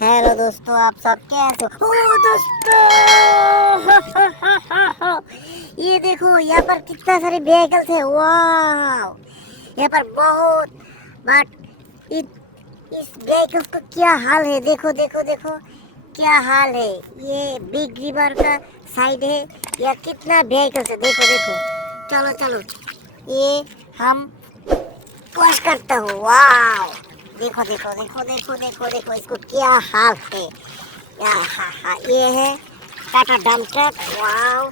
Hello दोस्तों, आप सब कैसे हो? ओ दोस्तों, ये देखो यहाँ पर कितना सारे व्हीकल्स है। वाह, यहाँ पर बहुत बट इस व्हीकल्स का क्या हाल है। देखो देखो देखो क्या हाल है। ये बिग रिवर का साइड है। या कितना व्हीकल्स है, देखो देखो। चलो चलो, ये हम वॉश करता हूँ। वाह, देखो देखो देखो देखो देखो देखो इसको क्या हाल है। ये है टाटा डंप ट्रक। वाह,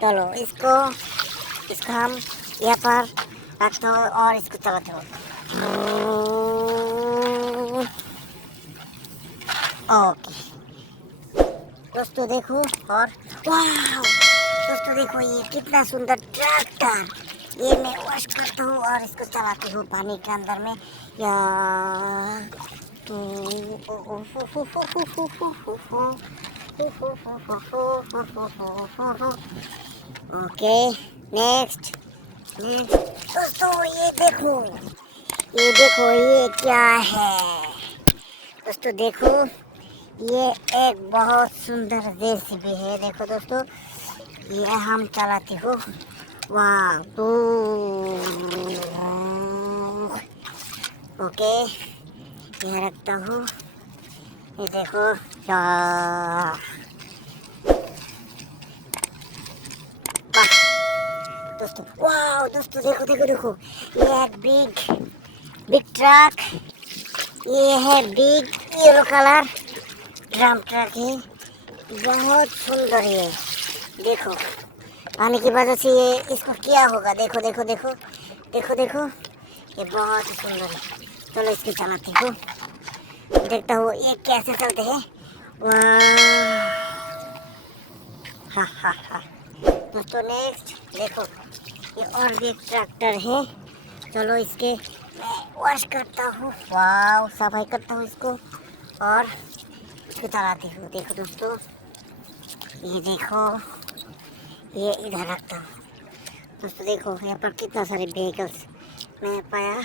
चलो इसको इसको हम यहाँ पर रखते हो और इसको चलाते हो। ओके दोस्तों, देखो। और वाह दोस्तों, देखो ये कितना सुंदर ट्रैक्टर। ये मैं वॉश करता हूँ और इसको चलाती हूँ पानी के अंदर में। या ओके, नेक्स्ट नेक्स्ट दोस्तों, ये क्या है। दोस्तों देखो, ये एक बहुत सुंदर जेसीबी है। देखो दोस्तों, ये हम चलाते हो। वाह, ओके, यहाँ रखता हूँ। ये देखो, वाह दोस्तों, वाह दोस्तों, देखो देखो देखो। ये एक बिग ट्रक। ये है big yellow colour drum truck है। बहुत सुंदर है। देखो, पानी की वजह से ये इसको क्या होगा। देखो देखो देखो देखो देखो, ये बहुत ही सुंदर है। चलो इसको चलाती हूँ, देखता हूँ ये कैसे चलते हैं। वाह, हा हा हा दोस्तों, नेक्स्ट देखो, ये और भी एक ट्रैक्टर है। चलो इसके मैं वॉश करता हूँ। वाह, सफाई करता हूँ इसको और इसको चलाती हूँ। देखो दोस्तों, ये देखो, ये इधर रखता हूँ। दोस्तों देखो, यहाँ पर कितना सारे व्हीकल्स मैं पाया।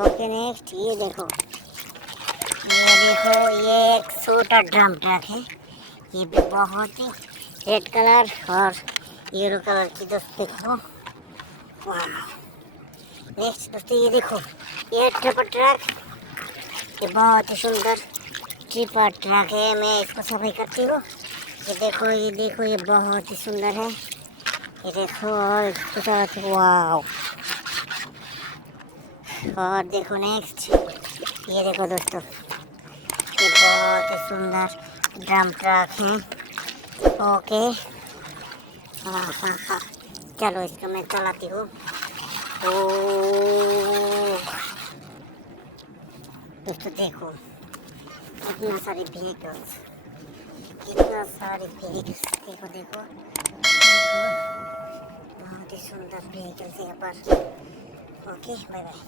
ओके, नेक्स्ट ये देखो, ये एक छोटा ड्रम ट्रक है। ये भी बहुत ही रेड कलर और येलो कलर की। दोस्तों देखो, वाह। नेक्स्ट दोस्तों, ये देखो, ये ट्रिपर ट्रक। ये बहुत ही सुंदर ट्रिपर ट्रक है। मैं इसको सफाई करती हूँ। ये देखो, ये देखो, ये बहुत ही सुंदर है। ये देखो, और इसको चलाती हूँ। वाह, और देखो नेक्स्ट, ये देखो दोस्तों, ये बहुत ही सुंदर ड्रम ट्रक है। ओके, हाँ हाँ हाँ, चलो इसको मैं चलाती हूँ। दोस्तों देखो, कितना सारे व्हीकल्स, देखो देखो देखो, बहुत ही सुंदर व्हीकल्स यहाँ पर। Okay, bye bye.